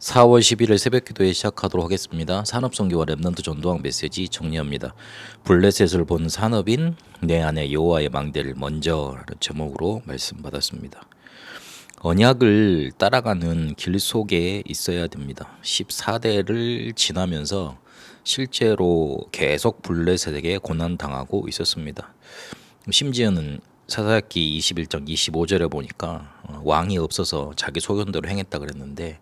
4월 11일 새벽 기도회 시작하도록 하겠습니다. 산업선교와 랩넌트 전도왕 메시지 정리합니다. 블레셋을 본 산업인 내 안에 여호와의 망대를 먼저라는 제목으로 말씀 받았습니다. 언약을 따라가는 길 속에 있어야 됩니다. 14대를 지나면서 실제로 계속 블레셋에게 고난당하고 있었습니다. 심지어는 사사기 21장 25절에 보니까 왕이 없어서 자기 소견대로 행했다 그랬는데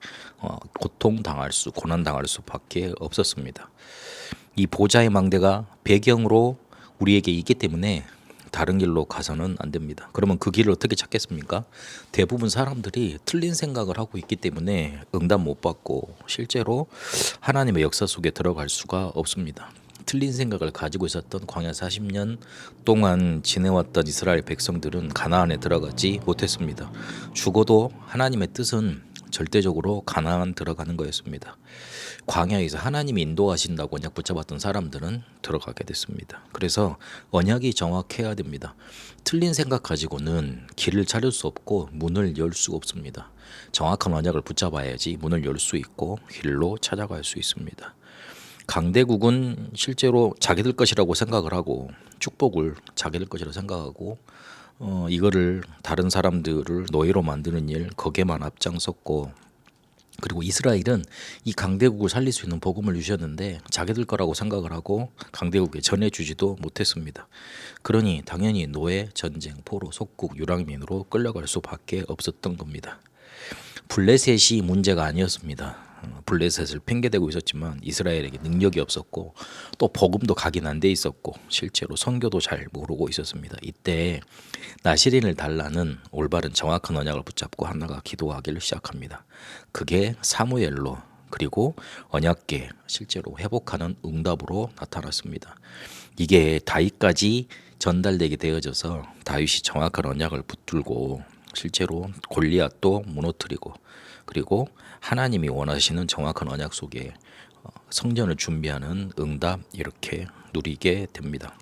고난 당할 수밖에 없었습니다. 이 보좌의 망대가 배경으로 우리에게 있기 때문에 다른 길로 가서는 안 됩니다. 그러면 그 길을 어떻게 찾겠습니까? 대부분 사람들이 틀린 생각을 하고 있기 때문에 응답 못 받고 실제로 하나님의 역사 속에 들어갈 수가 없습니다. 틀린 생각을 가지고 있었던 광야 40년 동안 지내왔던 이스라엘 백성들은 가나안에 들어가지 못했습니다. 죽어도 하나님의 뜻은 절대적으로 가나안 들어가는 거였습니다. 광야에서 하나님이 인도하신다고 언약 붙잡았던 사람들은 들어가게 됐습니다. 그래서 언약이 정확해야 됩니다. 틀린 생각 가지고는 길을 찾을 수 없고 문을 열 수 없습니다. 정확한 언약을 붙잡아야지 문을 열 수 있고 길로 찾아갈 수 있습니다. 강대국은 실제로 자기들 것이라고 생각을 하고 축복을 자기들 것이라고 생각하고 이거를 다른 사람들을 노예로 만드는 일 거기에만 앞장섰고, 그리고 이스라엘은 이 강대국을 살릴 수 있는 복음을 주셨는데 자기들 거라고 생각을 하고 강대국에 전해주지도 못했습니다. 그러니 당연히 노예, 전쟁, 포로, 속국, 유랑민으로 끌려갈 수밖에 없었던 겁니다. 블레셋이 문제가 아니었습니다. 블레셋을 핑계대고 있었지만 이스라엘에게 능력이 없었고 또 복음도 각인안 돼 있었고 실제로 선교도 잘 모르고 있었습니다. 이때 나시린을 달라는 올바른 정확한 언약을 붙잡고 하나가 기도하기를 시작합니다. 그게 사무엘로 그리고 언약궤 실제로 회복하는 응답으로 나타났습니다. 이게 다윗까지 전달되게 되어져서 다윗이 정확한 언약을 붙들고 실제로 골리앗도 무너뜨리고 그리고 하나님이 원하시는 정확한 언약 속에 성전을 준비하는 응답 이렇게 누리게 됩니다.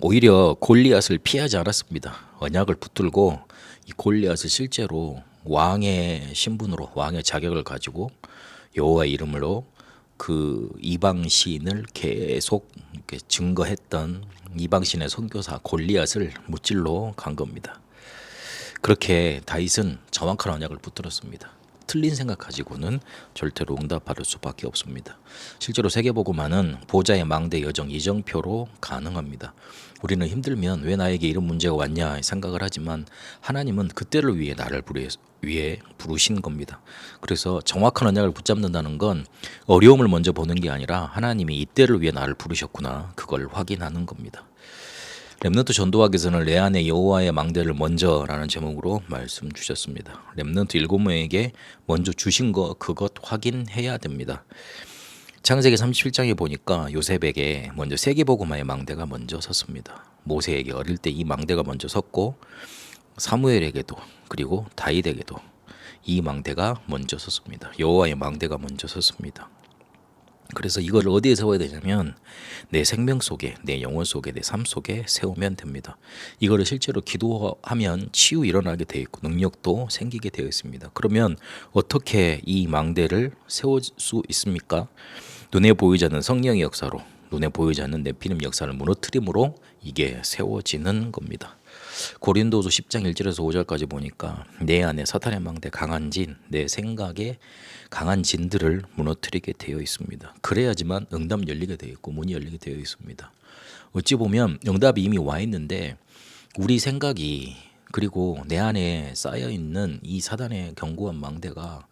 오히려 골리앗을 피하지 않았습니다. 언약을 붙들고 이 골리앗을 실제로 왕의 신분으로 왕의 자격을 가지고 여호와의 이름으로 그 이방 시인을 계속 이렇게 증거했던 이방 신의 선교사 골리앗을 무찔러 간 겁니다. 그렇게 다윗은 정확한 언약을 붙들었습니다. 틀린 생각 가지고는 절대로 응답받을 수밖에 없습니다. 실제로 세계복음화는 보좌의 망대 여정 이정표로 가능합니다. 우리는 힘들면 왜 나에게 이런 문제가 왔냐 생각을 하지만 하나님은 그때를 위해 나를 위해 부르신 겁니다. 그래서 정확한 언약을 붙잡는다는 건 어려움을 먼저 보는 게 아니라 하나님이 이때를 위해 나를 부르셨구나 그걸 확인하는 겁니다. 랩넌트 전도학에서는 내 안에 여호와의 망대를 먼저라는 제목으로 말씀 주셨습니다. 랩넌트 7명에게 먼저 주신 거 그것 확인해야 됩니다. 창세기 37장에 보니까 요셉에게 먼저 세계복음화의 망대가 먼저 섰습니다. 모세에게 어릴 때 이 망대가 먼저 섰고 사무엘에게도 그리고 다윗에게도 이 망대가 먼저 섰습니다. 여호와의 망대가 먼저 섰습니다. 그래서 이걸 어디에 세워야 되냐면 내 생명 속에, 내 영혼 속에, 내 삶 속에 세우면 됩니다. 이거를 실제로 기도하면 치유 일어나게 되어 있고 능력도 생기게 되어 있습니다. 그러면 어떻게 이 망대를 세울 수 있습니까? 눈에 보이지 않는 성령의 역사로, 눈에 보이지 않는 네피림 역사를 무너뜨림으로 이게 세워지는 겁니다. 고린도서 10장 1절에서 5절까지 보니까 내 안에 사탄의 망대 강한 진, 내 생각에 강한 진들을 무너뜨리게 되어 있습니다. 그래야지만 응답 열리게 되어 있고 문이 열리게 되어 있습니다. 어찌 보면 응답이 이미 와 있는데 우리 생각이 그리고 내 안에 쌓여 있는 이 사단의 견고한 망대가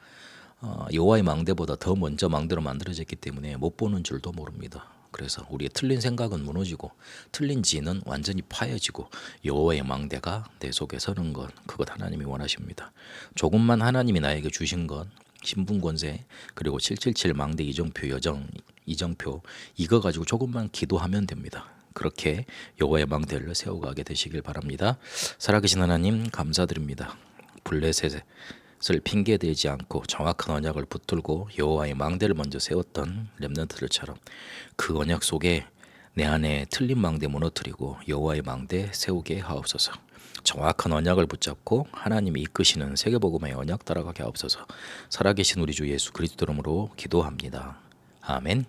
여호와의 망대보다 더 먼저 망대로 만들어졌기 때문에 못 보는 줄도 모릅니다. 그래서 우리의 틀린 생각은 무너지고 틀린 지는 완전히 파여지고 여호와의 망대가 내 속에 서는 것 그것 하나님이 원하십니다. 조금만 하나님이 나에게 주신 것 신분권세 그리고 777 망대 이정표 이거 가지고 조금만 기도하면 됩니다. 그렇게 여호와의 망대를 세워가게 되시길 바랍니다. 살아계신 하나님 감사드립니다. 블레셋을 핑계대지 않고 정확한 언약을 붙들고 여호와의 망대를 먼저 세웠던 렘넌트들처럼 그 언약 속에 내 안에 틀린 망대 무너뜨리고 여호와의 망대 세우게 하옵소서. 정확한 언약을 붙잡고 하나님이 이끄시는 세계복음의 언약 따라가게 하옵소서. 살아계신 우리 주 예수 그리스도 이름으로 기도합니다. 아멘.